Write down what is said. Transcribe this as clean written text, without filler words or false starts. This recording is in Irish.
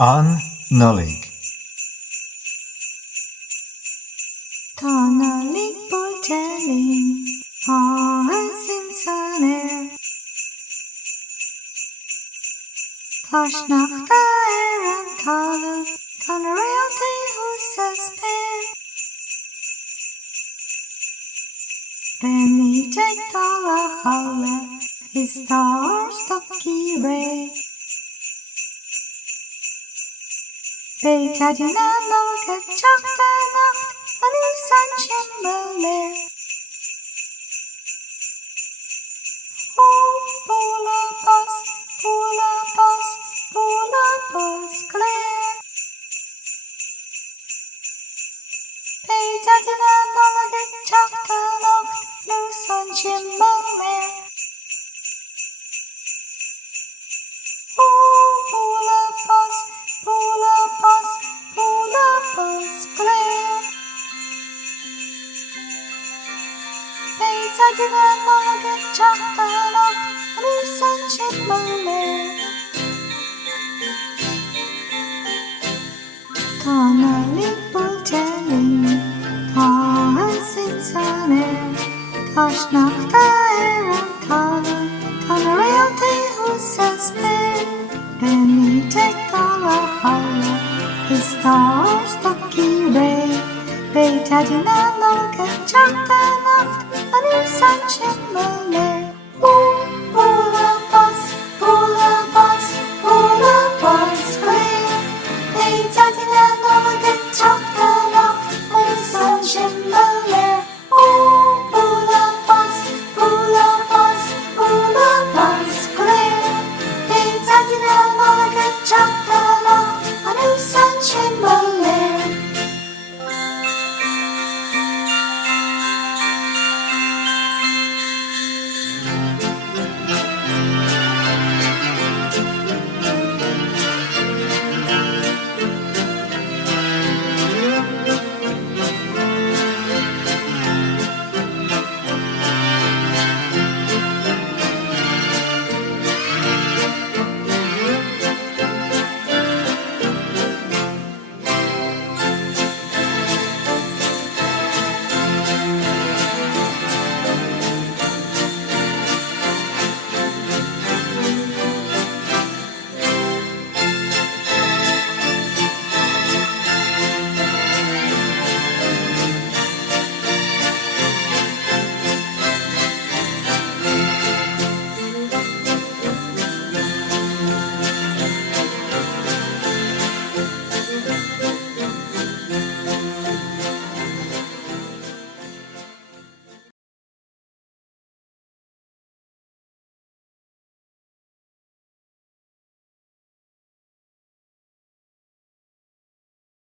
An Nollaig. Tá Nollaig-Bualadh Bos in san air. Riachtanach an talamh, tá na riachtanach sa spéir. Míle dal a chala, is star stuck I ré. Beidh na Nollaig-Bualadh anu san Jingle. Bualadh Bos, Bualadh Bos, Bualadh Bos clear. Beidh na Nollaig-Bualadh anu san Jingle. Bualadh Bos, Bualadh Bos, Bualadh Bos clear. Beidh na Nollaig-Bualadh anu san Jingle. Tá Nollaig-Bualadh Bos in san air. Riachtanach an talamh, tá na riachtanach sa spéir. Míle dal a chala, is star stuck I ré. Beidh na Nollaig-Bualadh anu san Jingle. Bualadh Bos, Bualadh Bos, Bualadh Bos clear. Beidh na Nollaig-Bualadh anu san Jingle. Bualadh Bos, Bualadh Bos, Bualadh Bos clear. Beidh na Nollaig-Bualadh